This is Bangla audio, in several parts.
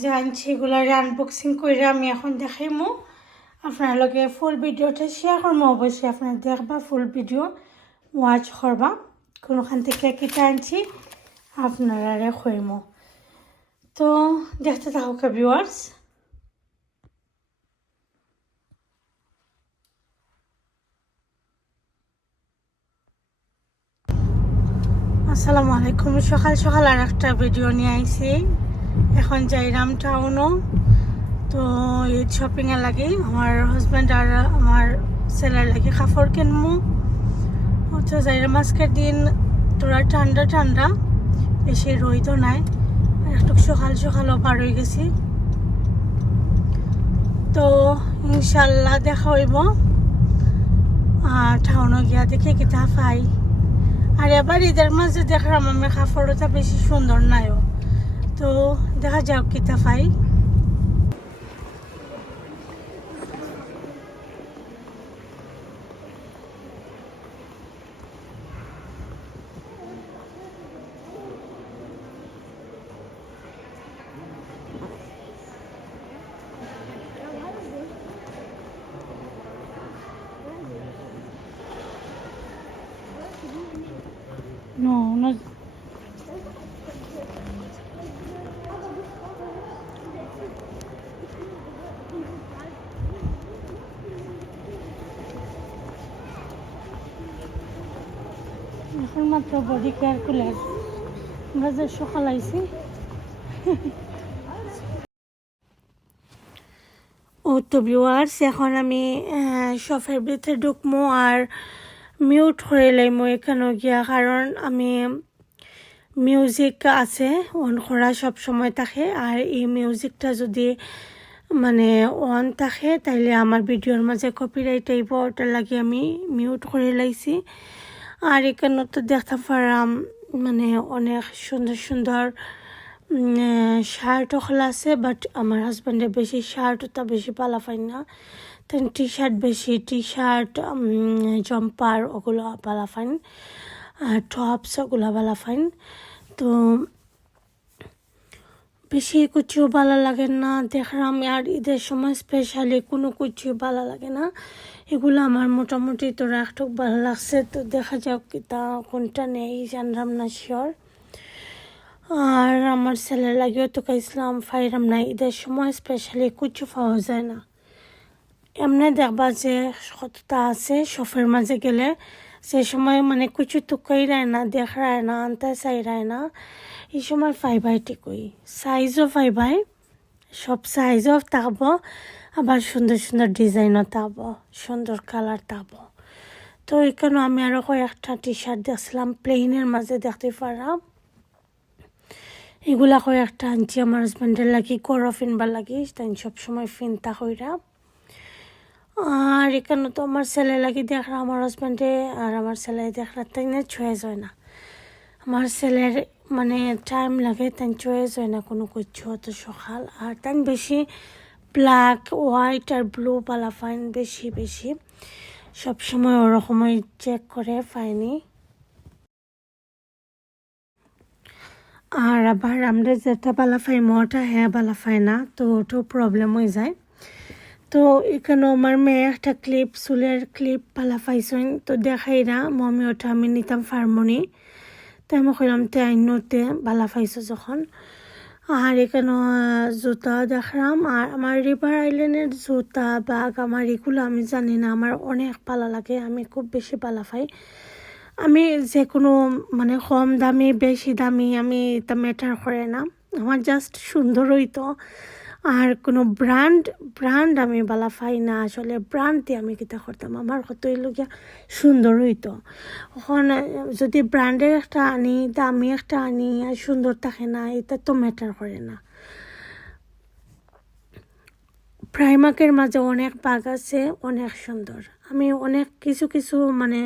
যে আনছি এগুলার আনবক্সিং করে আমি এখন দেখাইমু। আপনার লগে ফুল ভিডিওটা শেয়ার করব অবশ্যই আপনার দেখবা ফুল ভিডিও ওয়াচ করবা। কোনোখান থেকে কিটা আনছি আপনারা খুঁজমো তো দেখতে থাকুক ভিউয়ার্স আসসালামু আলাইকুম। সকাল সকাল আর একটা ভিডিও নিয়ে আইছি। এখন যাইরাম টাউনও তো ঈদ শপিংয়ে লাগে। আমার হাজব্যান্ড আর আমার ছেলের লাগে কাপড় কিনমু। তো যাইরাম আজকের দিন তোরা ঠান্ডা ঠান্ডা। বেশি রইতো নাই। একটু সকাল, সকালও পার হয়ে গেছি। তো ইনশাল্লাহ দেখা হইব। আর টাউনও গিয়া দেখে কিতা পাই। আর এবার ঈদের মাঝে দেখলাম আমি কাপড়টা বেশি সুন্দর নাইও। তো দেখা যাক কিতা পাই। বডি কেয়ার কুলার আমরা যে সকাল আইছি তো ভিউয়ার্স এখন আমি শপের ভিতরে ঢুকমো আর মিউট করে লাইমো এখানে গিয়া, কারণ আমি মিউজিক আছে অন করা সব সময় থাকে, আর এই মিউজিকটা যদি মানে অন থাকে, তাইলে আমার ভিডিওর মাঝে কপিরাইট আইব, ওটার লাগে আমি মিউট করে লাইছি। আর এখানে তো দেখতে পারাম মানে অনেক সুন্দর সুন্দর শার্টও খোলা আছে বাট আমার হাজব্যান্ডের বেশি শার্ট ওটা বেশি পালা পাই না। তেন টি শার্ট বেশি টি শার্ট জম্পার ওগুলো পালা ফাইন আর টপস ওগুলো পালা ফাইন তো বেশি কিছু ভালো লাগে না, দেখলাম আর ঈদের সময় স্পেশালি কোনো কিছু ভালো লাগে না। এগুলো আমার মোটামুটি তো রাখটুক ভালো লাগছে। তো দেখা যাক তা, কোনটা নেই, জানলাম না শিওর আর আমার ছেলে লাগিও তো খাইছিলাম, ফাইরাম না। ঈদের সময় স্পেশালি কিছু পাওয়া যায় না। এমনি দেখবা যে কতটা আছে, শফের মাঝে গেলে সে সময় মানে কিছু তুকাই রায় না দেখায় না, আনতে চাই রায় না। এই সময় ফাইবাই ঠিকই সাইজও ফাইবাই সব সাইজও থাকব আবার সুন্দর সুন্দর ডিজাইনও থাকব সুন্দর কালার থাকব তো এখানে আমি আরও কয়েকটা টি শার্ট দেখছিলাম প্লেনের মাঝে দেখতে পারাম এগুলা কয়েকটা আনছি আমার হাজব্যান্ডের লাগি গরম ফিনবার লাগি, তাই সবসময় ফিনতা কইরা। আর এখানে তো আমার ছেলে লাগি দেখরা, আমার হাজব্যান্ডে আর আমার ছেলে দেখরা, তাই না চয়েস হয় না। আমার ছেলের মানে টাইম লাগে, তাই চয়েস হয় না কোনো কিছু অত সকাল। আর তাই বেশি ব্ল্যাক হোয়াইট আর ব্লু পালা ফাইন বেশি বেশি। সবসময় ওরকমই চেক করে ফাইনি আর আবার আমরা যেটা বালা ফাই ওটা হ্যাঁ বালা ফাই না, তো ওটাও প্রবলেম হয়ে যায়। তো এখানে আমার মেয়ে একটা ক্লিপ চুলের ক্লিপ পালা পাইছেন, তো দেখাই না, মমি ওটা আমি নিতাম ফার্মনি। তো আমি কইলাম, তে আইনতে বালা পাইছো যখন? আর এখানে জুতা দেখলাম। আর আমার রিভার আইল্যান্ডের জুতা বাঘ আমার এগুলো আমি জানি না, আমার অনেক পালা লাগে, আমি খুব বেশি পালা পাই। আমি যে কোনো মানে কম দামি, বেশি দামি, আমি এটা ম্যাটার করে না। আমার জাস্ট সুন্দরই হইতো আর কোনো ব্র্যান্ড ব্র্যান্ড আমি বালা পাই না। আসলে ব্র্যান্ড দিয়ে আমি কিতা করতাম। আমার কত গিয়া সুন্দর হইতো। ওখানে যদি ব্র্যান্ডের একটা আনি, দামি একটা আনি, আর সুন্দর থাকে না, এটা তো ম্যাটার করে না। প্রাইমাকের মাঝে অনেক বাঘ আছে, অনেক সুন্দর। আমি অনেক কিছু কিছু মানে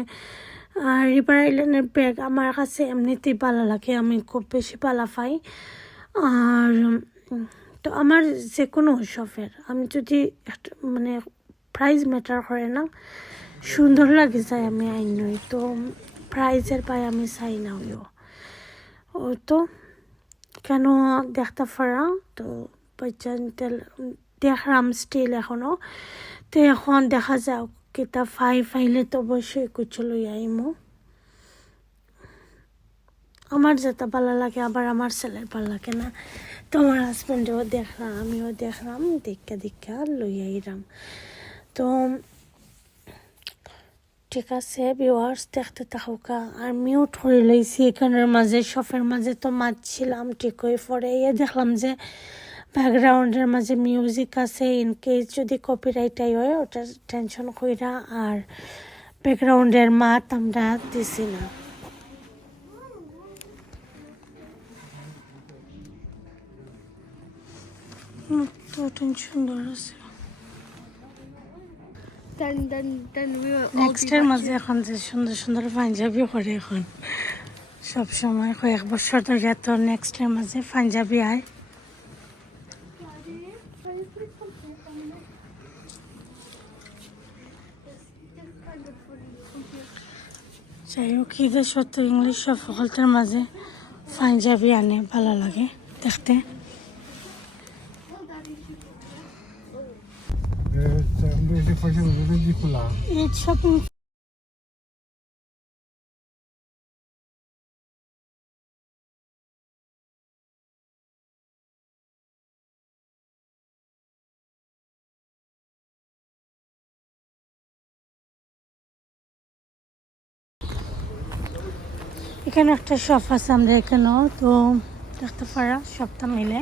রিভার আইল্যান্ডের ব্যাগ আমার কাছে এমনিতেই পালা লাগে। আমি খুব বেশি পালা পাই। আর তো আমার যে কোনো শপের আমি যদি মানে প্রাইস ম্যাটার করে না, সুন্দর লাগে যায় আমি আইন নই তো প্রাইজের পাই আমি চাই না ওইও ও তো কেন দেখতে পারা, তো তেল, দেখলাম স্টিল এখনও তো এখন দেখা যাও কিতা ফাই ফাইলে তো অবশ্যই কুচু লই আইমো। আমার যেটা ভালো লাগে, আবার আমার ছেলের ভালো লাগে না। তো আমার হাজব্যান্ডেও দেখলাম, আমিও দেখলাম, দেখা দেখা লই আইরাম তো ঠিক আছে ভিউয়ার্স দেখতে থাকুকা, আর মিউট হয়ে লইছি এখানের মাঝে শফের মাঝে তো মারছিলাম ঠিক হয়ে পরে এ দেখলাম যে ব্যাকগ্রাউন্ডের মাঝে মিউজিক আছে ইন কেস যদি কপিরাইটাই হয়, ওটা টেনশন কইরা, আর ব্যাকগ্রাউন্ডের মাত আমরা দিছি না। তো নেক্সটের মাঝে এখন যে সুন্দর সুন্দর পাঞ্জাবি করে এখন সব সময় কয়েক বছর ধরে তো নেক্সটের মাঝে পাঞ্জাবি আয় যাই হোক ঈদের সত্য ইংলিশ সব সকলটার মাঝে পাঞ্জাবি আনে ভালো লাগে দেখতে Facendo vedi là. শপিং এখানে একটা শপ আছে আমরা এখানেও, তো দেখতে পারা সবটা মিলে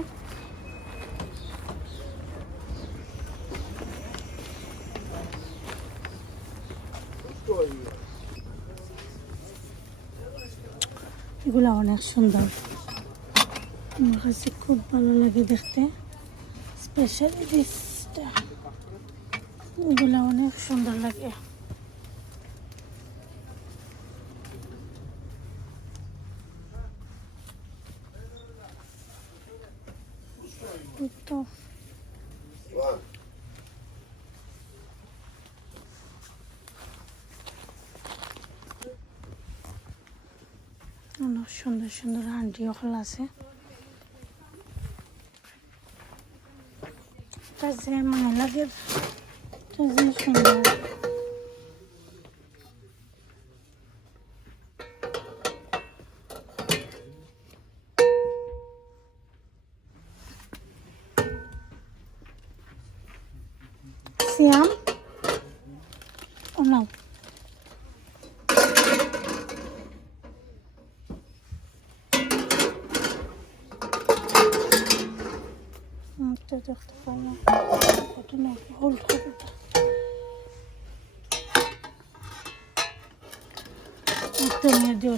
এগুলো অনেক সুন্দর আমার কাছে খুব ভালো লাগে দেখতে স্পেশালি দিসটা এগুলো অনেক সুন্দর লাগে। তো। অনেক সুন্দর সুন্দর আন্টি ওখানে আছে। এটা যে এটা যে সুন্দর।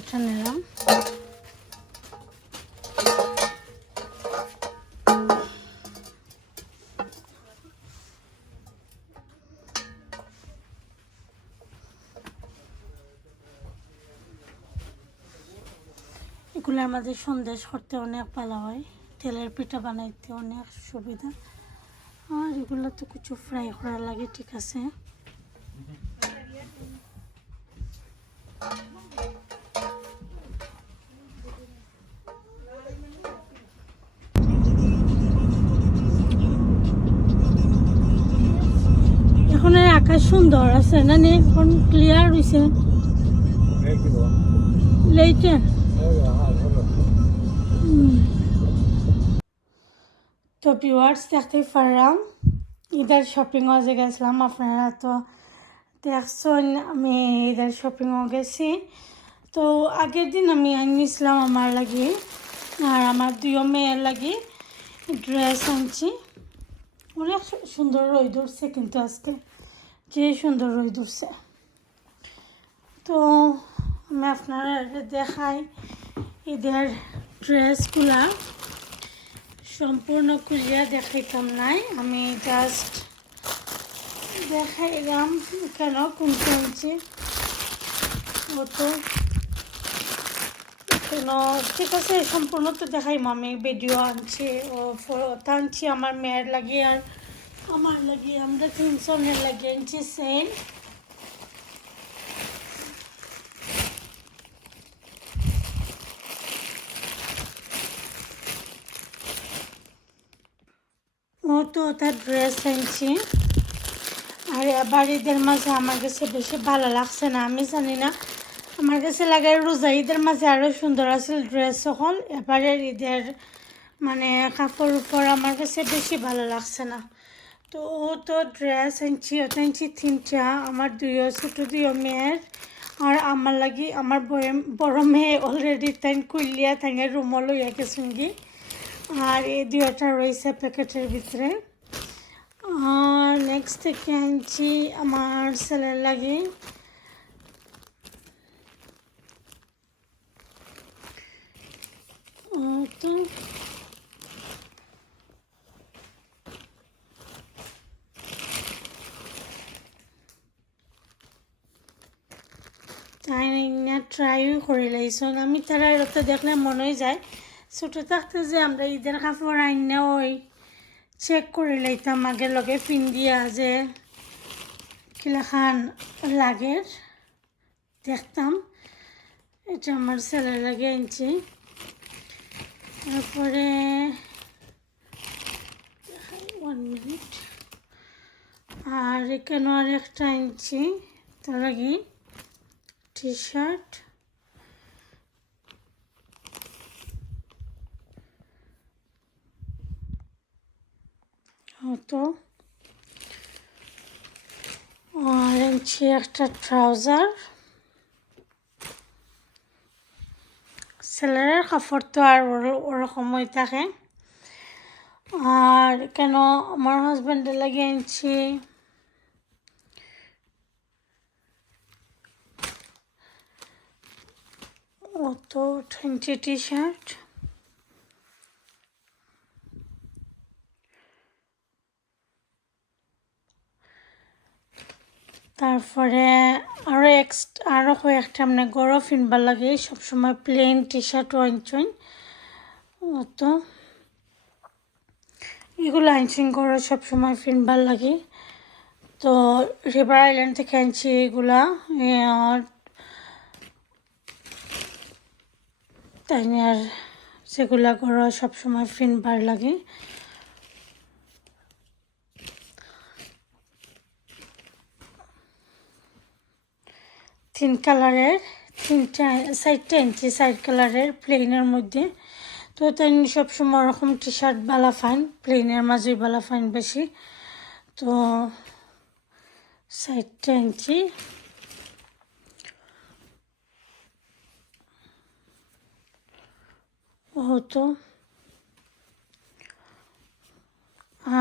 ওটা নিলাম। এগুলোর মাঝে সন্দেশ করতে অনেক ভালো হয়। তেলের পিঠা বানাইতে অনেক সুবিধা। আর এগুলো তো কিছু ফ্রাই করা লাগে, ঠিক আছে। সুন্দর আছে, না নে? এখন ক্লিয়ার হয়েছে. লেইটে. তো ভিউয়ার্স দেখতেই পারলাম ঈদের শপিংও যে গেছিলাম আপনারা তো দেখছেন, আমি ঈদের শপিংও গেছি। তো আগের দিন আমি আনিছিলাম আমার লাগি, আর আমার দুইও মেয়ের লাগি ড্রেস আনছি। অনেক সুন্দর রই ধরছে কিন্তু আজকে। যে সুন্দর রই ধরছে তো আমি আপনারা দেখাই এদের ড্রেসগুলা। সম্পূর্ণ খুলিয়া দেখাইতাম নাই। আমি জাস্ট দেখাইলাম কেন কোনটা আনছি ও তো কেন, ঠিক আছে, সম্পূর্ণ তো দেখাইম আমি। ভিডিও আনছি, ও টানছি, আমার মেয়ের লাগিয়ে আর আমার লাগিয়ে আমরা তিনজনের লাগিয়ে আনছি ও তো তার ড্রেস আনছি। আর এবার ঈদের মাঝে আমার কাছে বেশি ভালো লাগছে না, আমি জানি না। আমার কাছে লাগে রোজা ঈদের মাঝে আরও সুন্দর আছিল ড্রেস সকল এবারের ঈদের মানে কাপড় উপর আমার কাছে বেশি ভালো লাগছে না। তো ও তো ড্রেস আনছি, ওটা আনছি তিনটা, আমার দুইও ছোটো, দুইও মেয়ের। আর আমার লাগি, আমার বড় মেয়ে অলরেডি তাই কুলিয়া তাই রুমও লইয়া গেছুঙ্গি আর এই দুইটা রয়েছে প্যাকেটের ভিতরে। আর নেক্সট থেকে আনছি আমার ছেলের লাগে। তো না ট্রাইও করে লাইছন আমি তারা তো দেখলে মনেই যায়। ছোটো থাকতে যে আমরা ঈদের কাপড় আইনা ওই চেক করে লাইতাম আগে লগে পিন্দিয়া যে কিলাখান লাগে, দেখতাম। এটা আমার ছেলে লাগে আনছি। তারপরে ওয়ান মিনিট আর এখানে আর একটা আনছি, তার লাগে টি শার্ট তো আর একটা ট্রাউজার ছেলের কাপড় তো আর ওর- ওরকমই থাকে। আর কেন আমার হাজব্যান্ডের লাগে আনছি ও তো টোয়েন্টি টি শার্ট তারপরে আরও এক্স আরও কয়েকটা মানে গরম কিনবার লাগে, সবসময় প্লেন টি শার্ট আনছেন ও তো এগুলো আনছেন গরম সবসময় কিনবার লাগে। তো রিভার আইল্যান্ড থেকে আনছি এগুলা এ, আর তাই আর সেগুলা গরম সবসময় কিনবার লাগে। তিন কালারের তিনটা চারটা ইঞ্চি সাইড কালারের প্লেনের মধ্যে। তো তাই সবসময় ওরকম টি শার্ট বালা ফাইন প্লেনের মাঝে বালা ফাইন বেশি। তো চারটা ইঞ্চি হতো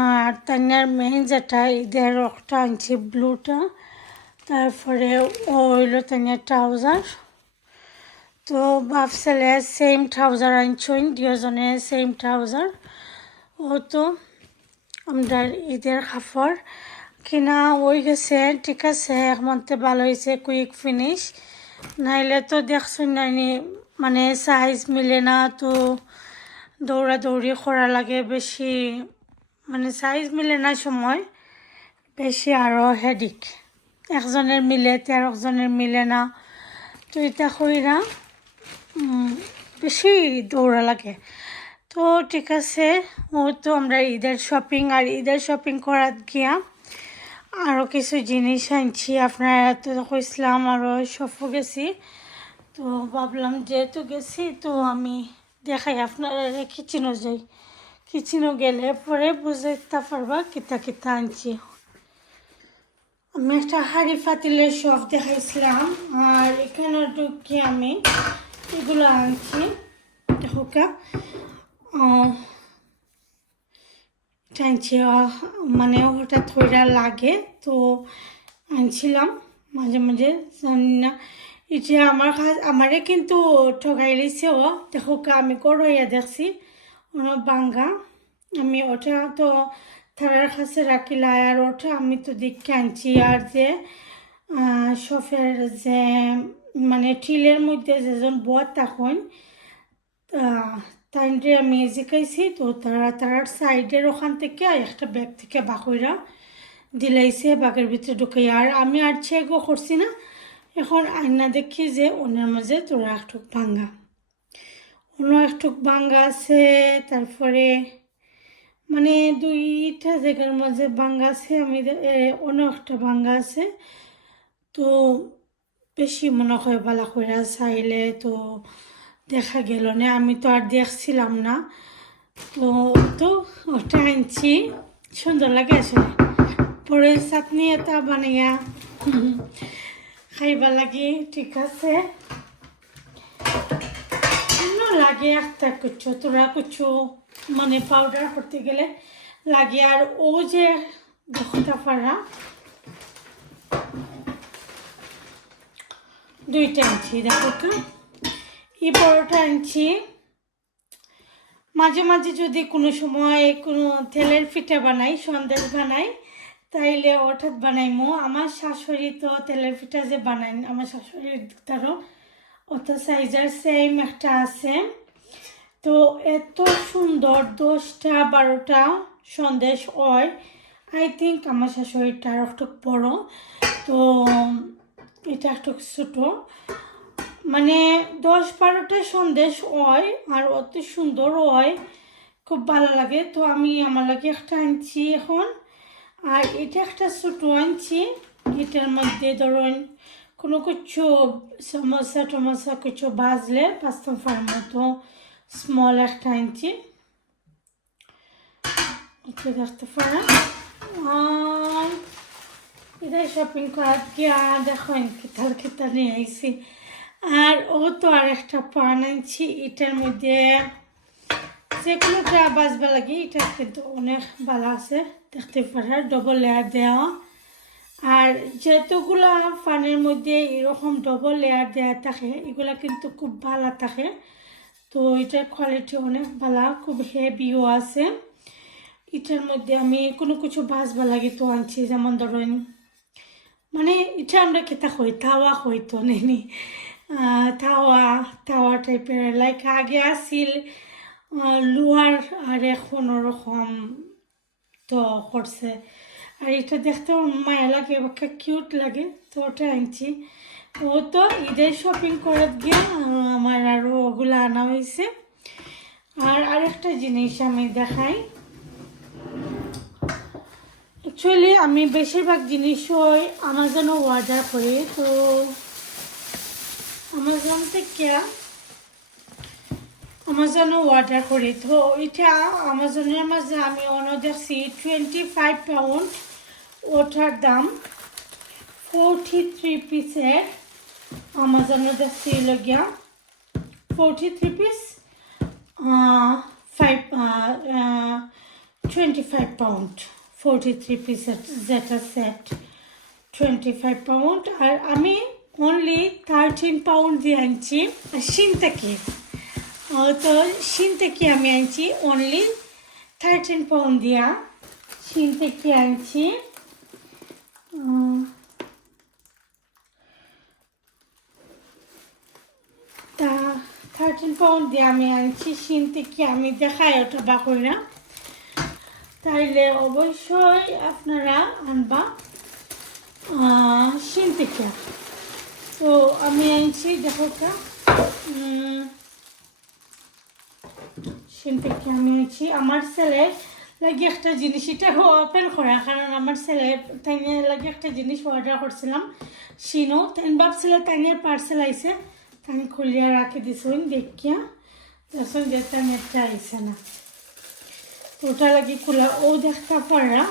আর তাইনার মেইন যেটা ঈদের রকটা আনছি ব্লুটা তারপরে ও হইল তাইনার ট্রাউজার তো ভাবছিলে সেম ট্রাউজার আনছইন দুজনে সেম ট্রাউজার ও তো আমরা ঈদের কাপড় কিনা ওই গেছে ঠিক আছে একমতে ভালো হয়েছে কুইক ফিনিশ নাইলে তো দেখছুন নাইনি মানে সাইজ মিলে না তো দৌড়াদৌড়ি করা লাগে বেশি মানে সাইজ মিলে না সময়, বেশি আরও হেডিক একজনের মিলে তের একজনের মিলে না। তো এটা কইরা বেশি দৌড়া লাগে। তো ঠিক আছে ও তো আমরা ঈদের শপিং আর ঈদের শপিং করার গিয়া আরও কিছু জিনিস আনছি। আপনারা তো কইসলাম আরও সফও গেছি। তো ভাবলাম যেহেতু গেছি, তো আমি দেখাই আপনারা কিচেনও যাই। কিচেনও গেলে পরে বুঝতে পারবা কিতা কিতা আনছি। আমি একটা হাড়ি ফাতিলের শপ দেখাইছিলাম আর এখানে ঢুকি আমি এগুলো আনছি। টানছি আহ, মানে হঠাৎ হইরা লাগে তো আনছিলাম। মাঝে মাঝে জানি না আমার কাছে আমারে কিন্তু ঠগাই লিছে ও দেখো আমি করইয়া দেখছি বাঙ্গা আমি ওটা তো থারার কাছে রাখিলা আর ওটা আমি তো দেখে আনছি আর যে সফের যে মানে টিলের মধ্যে যেজন বদ তখন তাইনরে আমি জিকাইছি তো তারা তার সাইডের ওখান থেকে একটা ব্যাগ থেকে বাকইরা দিলাইছে বাঘের ভিতরে ঢুকে আর আমি আর চেকও করছি না? এখন আয়না দেখি যে ওনার মাঝে তোরা একটু ভাঙ্গা। অন্য একটু ভাঙ্গা আছে, তারপরে মানে দুইটা জায়গার মাঝে ভাঙ্গা আছে, আমি অন্য একটা ভাঙ্গা আছে। তো বেশি মনে হয় বালা করে চাইলে তো দেখা গেল না, আমি তো আর দেখছিলাম না। তো তো ওটা আনছি, সুন্দর লাগে আসলে। পরে চাটনি এটা বানাইয়া। খাইবা লাগে, ঠিক আছে? অন্য লাগে একটা কিছু তোরা কিছু মানে পাউডার করতে গেলে লাগে। আর ও যে দেখতে পারা, দুইটা আনছি, দেখো তো। এই বড়টা আনছি। মাঝে মাঝে যদি কোনো সময় কোনো তেলের পিঠা বানাই, সন্দেশ বানাই তাইলে হঠাৎ বানাইমো। আমার শাশুড়ি তো তেলের পিঠা যে বানাই আমার শাশুড়ির তারও অত সাইজের সেম একটা আছে। তো এত সুন্দর দশটা বারোটা সন্দেশ হয়। আই থিঙ্ক আমার শাশুড়িটা আর একটু বড়, তো এটা একটু ছোটো। মানে দশ বারোটা সন্দেশ হয় আর অত সুন্দর হয়। খুব ভালো লাগে। তো আমি আমার লাগে একটা আনছি এখন। আর এটা একটা ছোটো আনছি, এটার মধ্যে ধরুন কোনো কিছু সমস্যা টমস্যা কিছু বাজলে পাঁচটা ফার মতো স্মল একটা আনছি। এটা দেখতে পারা আর এটা শপিং করার গিয়া দেখেন কিতাল কিতা নিয়ে আইছি। আর ও তো আর একটা পান আনছি, এটার মধ্যে কোনোটা বাজবা লাগে, এটা কিন্তু অনেক ভালো আছে, দেখতে পারার ডবল লেয়ার দেওয়া আর যতগুলা পানের মধ্যে এরকম ডবল লেয়ার দেওয়া থাকে, এগুলা কিন্তু খুব ভালো থাকে। তো এটার কোয়ালিটি অনেক ভালো, খুব হেভিও আছে। এটার মধ্যে আমি কোনো কিছু বাজবা লাগে তো আনছি, যেমন ধরেন মানে এটা আমরা খেতা হই তাওয়া হইতো নেনি তাওয়া তাওয়া টাইপের লাইক আগে আসিল লোহার আর এখন ওরকম তো করছে আর এটা দেখতে মায়া লাগে একটা কিউট লাগে। তো ওটা আনছি। ও তো ঈদের শপিং করার গিয়ে আমার আরও ওগুলো আনা হয়েছে আর আরেকটা জিনিস আমি দেখাই। অ্যাকচুয়ালি আমি বেশিরভাগ জিনিস ওই আমাজনও অর্ডার করি। তো আমাজন থেকে আমাজনও অর্ডার করি। তো এটা আমাজনের মাঝে আমি অন্য দেখছি টোয়েন্টি ফাইভ পাউন্ড ওটার দাম ফোরটি থ্রি পিসের আমাজনে দেখছি লগিয়া forty three piece five twenty five pound forty three পিসের যেটা সেট টোয়েন্টি ফাইভ পাউন্ড আর আমি অনলি থার্টিন পাউন্ড দিয়ে আনছি। আর সিনটাকে তো সিনটাকে আমি আনছি অনলি থার্টিন পাউন্ড দিয়া। সিনটাকে আনছি আহ, তা থার্টিন পাউন্ড দিয়ে আমি আনছি। সিনটাকে আমি দেখাই ওটা বাকই না তাইলে অবশ্যই আপনারা আনবা। সিনটিকা তো আমি আনছি দেখো সিনটিকা আমি আনছি আমার ছেলে লাগে একটা জিনিস, এটা ওপেন করা, কারণ আমার ছেলে তাই লাগে একটা জিনিস অর্ডার করছিলাম। সিনো তাই ভাবছিল তাইনের পার্সেল আইছে তাই খুলিয়া রাখি দিছুন, দেখিয়া তখন যে তাইনেরটা আইছে না। ওটা লাগে খোলা, ও দেখতে পারা।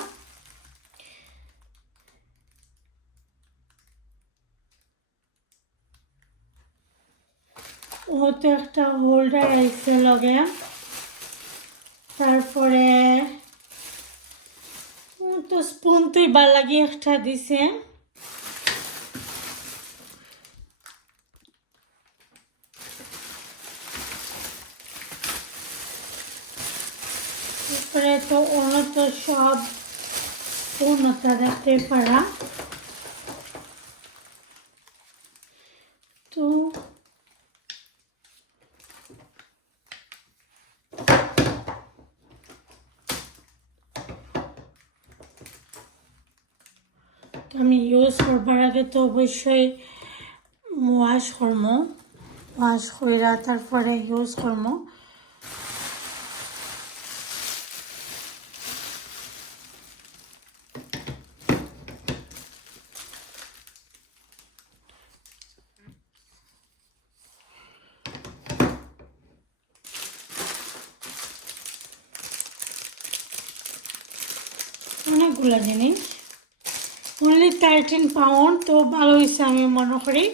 ও তো একটা হোল্ডার আইছে লগে। তারপরে তো স্পুন তুই বা লাগি একটা দিছে। তারপরে তো অন্য তো সব পূর্ণতা দেখতে পারা। আগে তো অবশ্যই ওয়াশ করম ওয়াশ করে তারপরে ইউজ করম অনেকগুলো জিনিস। অনলি থার্টিন পাউন্ড তো ভালো হয়েছে আমি মনে করি।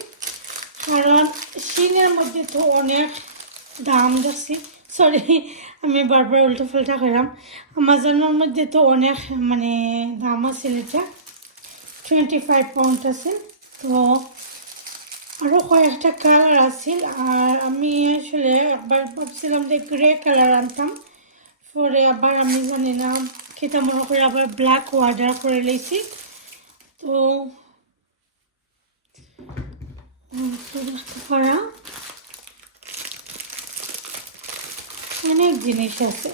কারণ শিনের মধ্যে তো অনেক দাম যাচ্ছি সরি আমি বারবার উল্টো পাল্টা করলাম আমাজনের মধ্যে তো অনেক মানে দাম আছে এটা। টোয়েন্টি ফাইভ পাউন্ড আছে। তো আরও কয়েকটা কালার আছিল আর আমি আসলে একবার ভাবছিলাম যে গ্রে কালার আনতাম। পরে আবার আমি জানি না খেতে মনে করে আবার ব্ল্যাক অর্ডার করে লেছি। তো অনেক জিনিস আছে।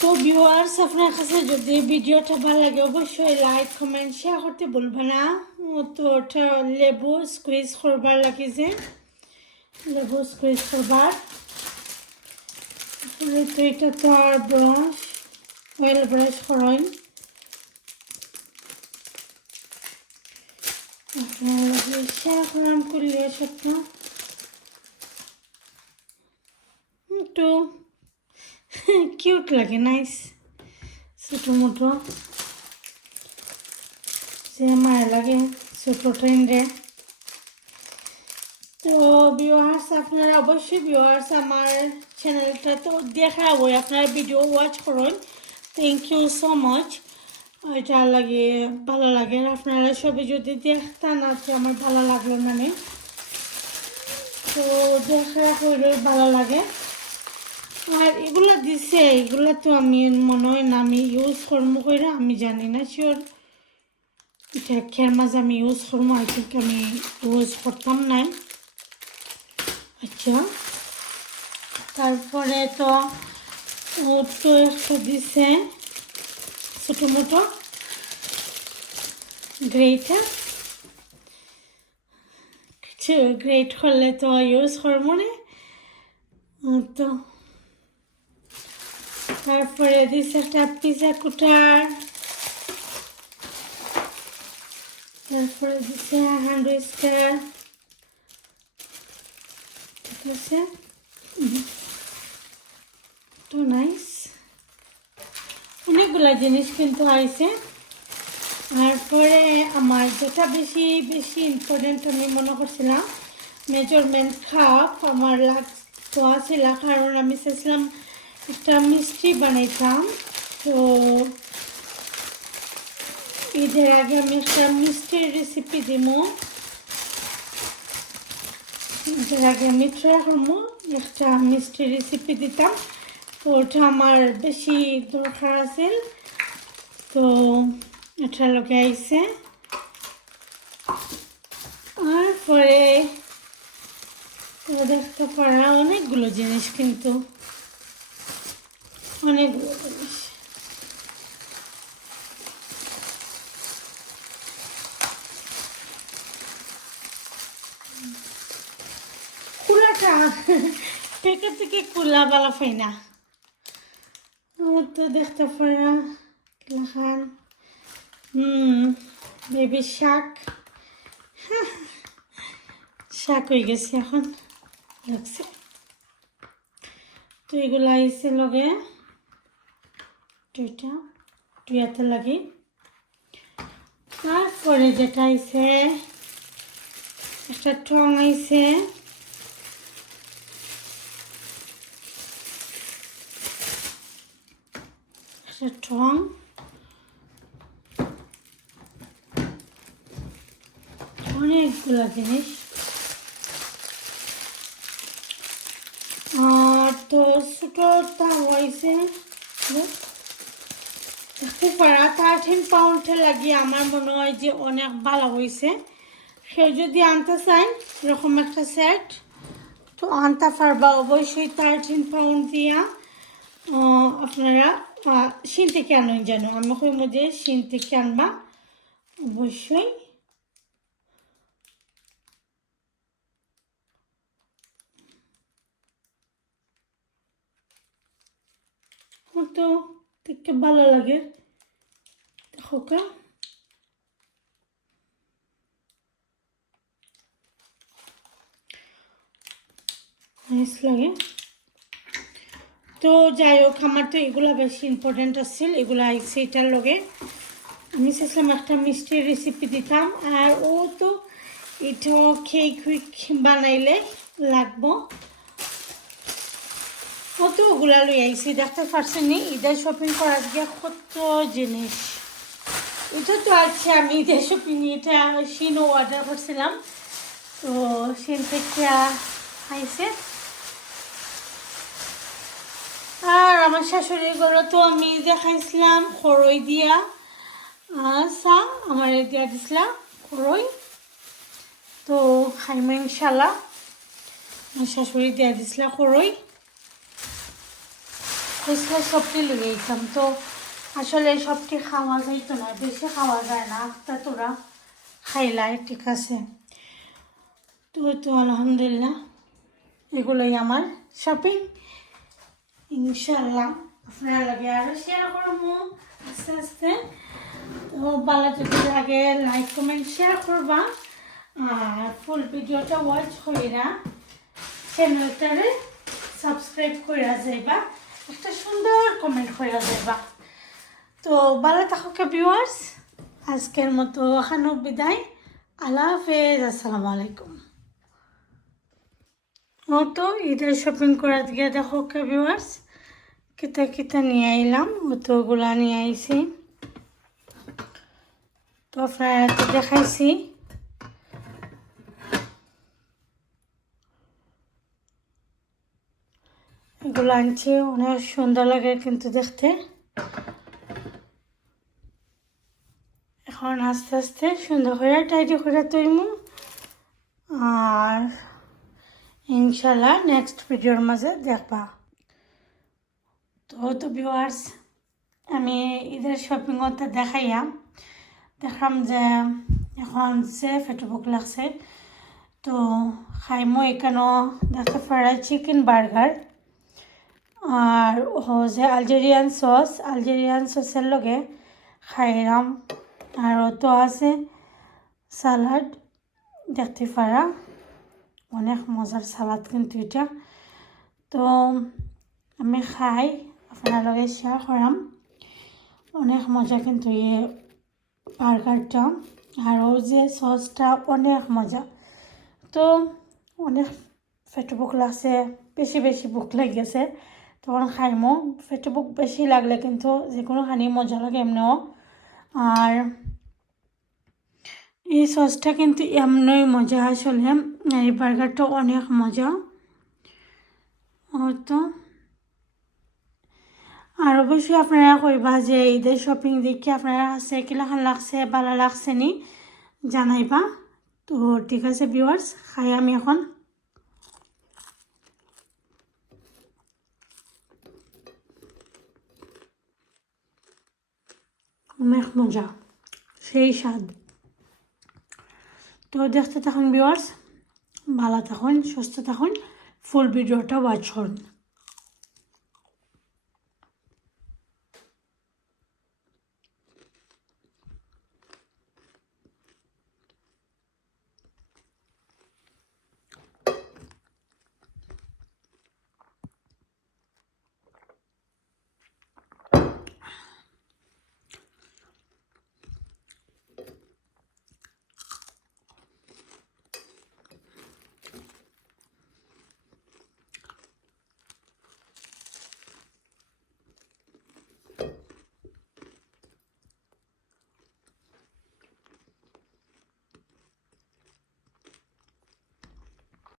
তো ভিউয়ার্স আপনার কাছে যদি ভিডিওটা ভালো লাগে, অবশ্যই লাইক কমেন্ট শেয়ার করতে বলবে না। তো ওটা লেবু স্কুইজ করবার লাগিছে লেবু স্কুইজ করবার। তারপরে তো এটা তো আর ব্রাশ অয়েল ব্রাশ শেয়ার করলাম করলে সত্য একটু কিউট লাগে নাইস ছোটো মোটো। যে মায়া লাগে, ছোটো ট্রেন্ডে তো ভিউয়ার্স আপনারা অবশ্যই ভিউয়ার্স আমার চ্যানেলটা তো দেখাবো আপনারা ভিডিও ওয়াচ করুন। থ্যাংক ইউ সো মাচ এটা লাগে, ভালো লাগে। আপনারা সবাই যদি দেখতেন আছে আমার ভালো লাগল মানে। তো দেখা করলে ভালো লাগে। আর এগুলা দিছে, এগুলা তো আমি মনে হয় না, আমি ইউজ করব করে আমি জানি না শিওর এটা খেয়ার মাঝে আমি ইউজ করব আই থিঙ্ক আমি ইউজ করতাম না আচ্ছা। তারপরে তো ও তো একটা দিছে ছোটো মোটো গ্রেটার কিছু গ্রেট করলে তো ইউজ করব না। তো তারপরে দিছে একটা পিজা কুটার। তারপরে দিছে হ্যান্ড উইস্কার ঠিক আছে? নাইস অনেকগুলা জিনিস কিন্তু আইছে। তারপরে আমার যেটা বেশি বেশি ইম্পর্টেন্ট আমি মনে করছিলাম মেজারমেন্ট কাপ আমার লাগ তো আছিল, কারণ আমি চাইছিলাম একটা মিষ্টি বানাইতাম। তো ঈদের আগে আমি একটা মিষ্টির রেসিপি দিব ঈদের আগে আমি ট্রাই করব একটা মিষ্টি রেসিপি দিতাম। তো ওটা আমার বেশি দরকার আছিল তো এটা লোকে আইসে আর পরে দেখতে পারা অনেকগুলো জিনিস কিন্তু। অনেকগুলো জিনিস। কুলাটা। প্যাকেট থেকে কুলা বালা পাই না ও তো দেখতে পারা লেখান হুম বেবি শাক শাক হয়ে গেছে এখন, লাগছে। তো এগুলো আইসে লগে। দুইটা দুইয়াতে লাগে। তারপরে যেটা আইসে একটা টং আইসে একটা টং অনেকগুলা জিনিস। আর তো ছোটটা হয়েছে। দেখতে পারা থার্টিন পাউন্ডে লাগিয়ে আমার মনে হয় যে অনেক ভালো হয়েছে। সে যদি আনতে চান এরকম একটা সেট তো আনতে পারবা অবশ্যই থার্টিন পাউন্ড দিয়া। আপনারা শিন থেকে আনুন যেন। আমি কইম যে শিন থেকে আনবা। অবশ্যই। তো দেখতে ভালো লাগে। দেখো লাগে। তো যাই হোক, আমার তো এগুলো বেশি ইম্পর্টেন্ট আসছিল এগুলো আইসি এটার লগে আমি চাইছিলাম একটা মিষ্টির রেসিপি দিতাম, আর ও তো এটাও খেয়ে কুইক বানাইলে লাগবো। ও তো ওগুলা লই আইসি দেখতে পারছেন ঈদের শপিং করার গিয়ে কত জিনিস। এটা তো আছে, আমি ঈদের শপিং এটা শিনও অর্ডার করছিলাম, তো সেন থেকে আইসে আর আমার শাশুড়ি ঘরে তো আমি দেখাইছিলাম খরই দিয়া। চা, আমার দিয়া দিছিলাম খরই তো খাইমা ইনশাল্লাহ আমার শাশুড়ি দিয়া দিছিলা খরই কইছিলা সবটি লেগে যেতাম তো আসলে সবটি খাওয়া যাইতো না, বেশি খাওয়া যায় না। আখটা তোরা খাইলাই ঠিক আছে। তো তো আলহামদুলিল্লাহ। এগুলোই আমার শপিং ইনশাল্লাহ আপনারা লাগে আরও শেয়ার করব। আস্তে আস্তে। তো ভালো যদি লাগে লাইক কমেন্ট শেয়ার করবা। আর ফুল ভিডিওটা ওয়াচ কইরা চ্যানেলটারে সাবস্ক্রাইব কইরা যাইবা। একটা সুন্দর কমেন্ট কইরা যাইবা। তো ভালো থাকুক ভিউয়ার্স আজকের মতো এখানেও বিদায়। আল্লাহ হাফেজ। আসসালামু আলাইকুম। ও তো ঈদের শপিং করার গিয়ে দেখো ভিউয়ার্স কিতা কিতা নিয়ে আইলাম ওগুলা নিয়ে আইছি। তো আপনারা তো দেখাইছি। এগুলো আনছি, অনেক সুন্দর লাগে কিন্তু দেখতে। এখন আস্তে আস্তে সুন্দর করে টাইটি করে তৈমু আর ইনশাল্লাহ নেক্সট ভিডিওর মাঝে দেখবা। তো তো ভিউয়ার্স আমি ঈদের শপিংতে দেখাইয়া দেখলাম যে এখন যে ফেটুবুক লাগছে। তো খাইমো এখানেও দেখতে পারা চিকেন বার্গার আর ও যে আলজেরিয়ান সস আলজেরিয়ান সসের লগে খাইলাম আর তো আছে সালাড। দেখতে পারা। অনেক মজার সালাদ কিন্তু এটা। তো আমি খাই আপনার লগে শেয়ার করাম অনেক মজা কিন্তু এই বার্গারটা আর ও যে সসটা অনেক মজা। তো অনেক পেটে বুক লাগছে বেশি বেশি বুক লাগিয়েছে তখন খাইমো পেটে বুক বেশি লাগলে কিন্তু যে কোনো খানি মজা লাগে এমনিও। আর এই সসটা কিন্তু এমনই মজা আসলে এই বার্গারটা অনেক মজা। তো? আর অবশ্যই আপনারা কইবা যে ঈদের শপিং দেখে আপনারা আছে কিলাখান লাগছে, ভালো লাগছে নি, জানাইবা। তো ঠিক আছে ভিউয়ার্স খাই আমি এখন। অনেক মজা, সেই স্বাদ। তো দেখতে থাকুন ভিওয়ার্স ভালো থাকুন সুস্থ থাকুন। ফুল ভিডিওটা ওয়াচ করুন।